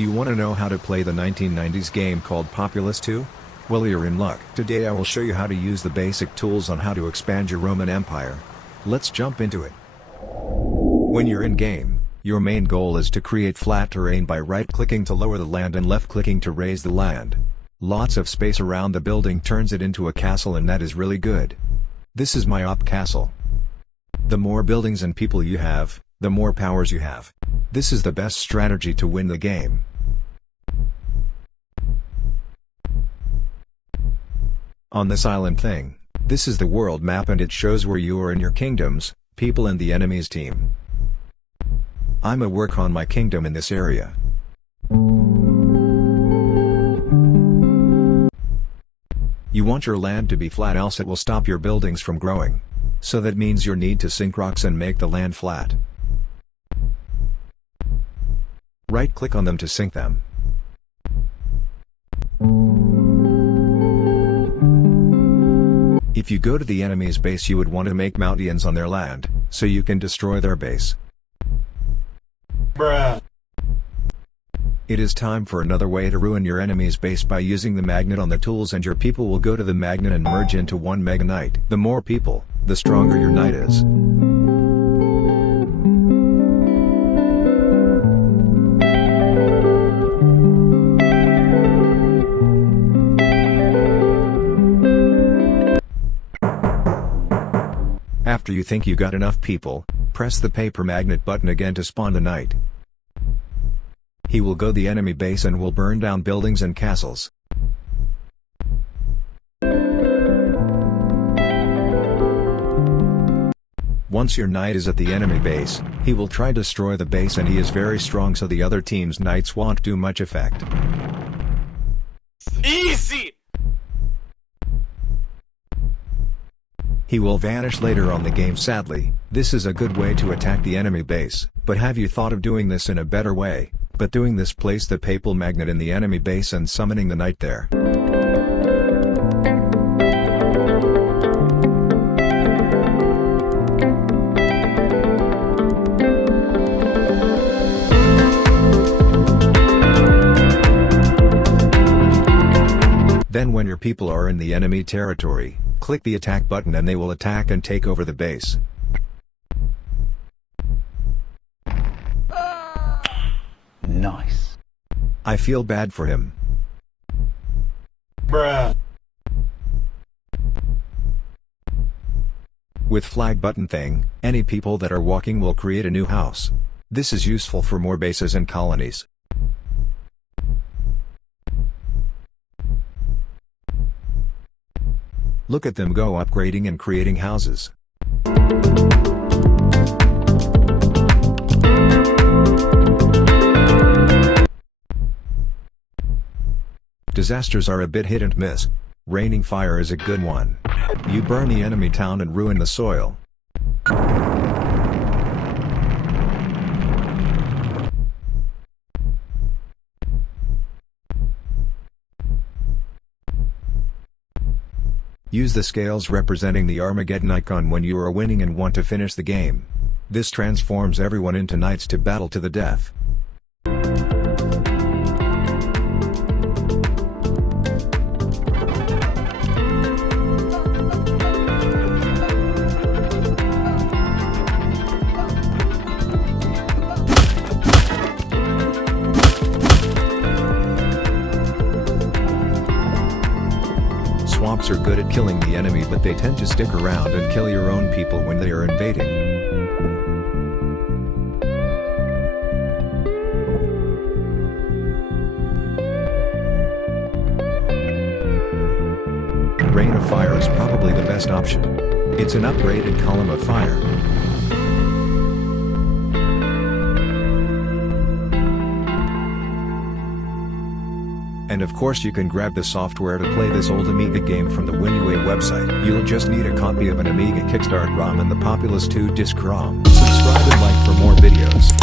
Do you want to know how to play the 1990s game called Populous 2? Well, you're in luck. Today I will show you how to use the basic tools on how to expand your Roman Empire. Let's jump into it. When you're in game, your main goal is to create flat terrain by right-clicking to lower the land and left-clicking to raise the land. Lots of space around the building turns it into a castle, and that is really good. This is my op castle. The more buildings and people you have, the more powers you have. This is the best strategy to win the game. On this island thing, this is the world map and it shows where you are in your kingdoms, people and the enemy's team. I'ma work on my kingdom in this area. You want your land to be flat, else it will stop your buildings from growing. So that means you need to sink rocks and make the land flat. Right-click on them to sink them. If you go to the enemy's base, you would want to make mountains on their land, so you can destroy their base. Bruh. It is time for another way to ruin your enemy's base by using the magnet on the tools, and your people will go to the magnet and merge into one mega knight. The more people, the stronger your knight is. After you think you got enough people, press the paper magnet button again to spawn the knight. He will go the enemy base and will burn down buildings and castles. Once your knight is at the enemy base, he will try to destroy the base, and he is very strong, so the other team's knights won't do much effect. Easy! He will vanish later on the game, sadly. This is a good way to attack the enemy base, but have you thought of doing this in a better way? But doing this, place the papal magnet in the enemy base and summoning the knight there. Then when your people are in the enemy territory, click the attack button and they will attack and take over the base. Nice. I feel bad for him. Bruh. With flag button thing, any people that are walking will create a new house. This is useful for more bases and colonies. Look at them go upgrading and creating houses. Disasters are a bit hit and miss. Raining fire is a good one. You burn the enemy town and ruin the soil. Use the scales representing the Armageddon icon when you are winning and want to finish the game. This transforms everyone into knights to battle to the death. Swamps are good at killing the enemy, but they tend to stick around and kill your own people when they are invading. Rain of Fire is probably the best option. It's an upgraded column of fire. And of course you can grab the software to play this old Amiga game from the WinUA website. You'll just need a copy of an Amiga Kickstart ROM and the Populous 2 disc ROM. Subscribe and like for more videos.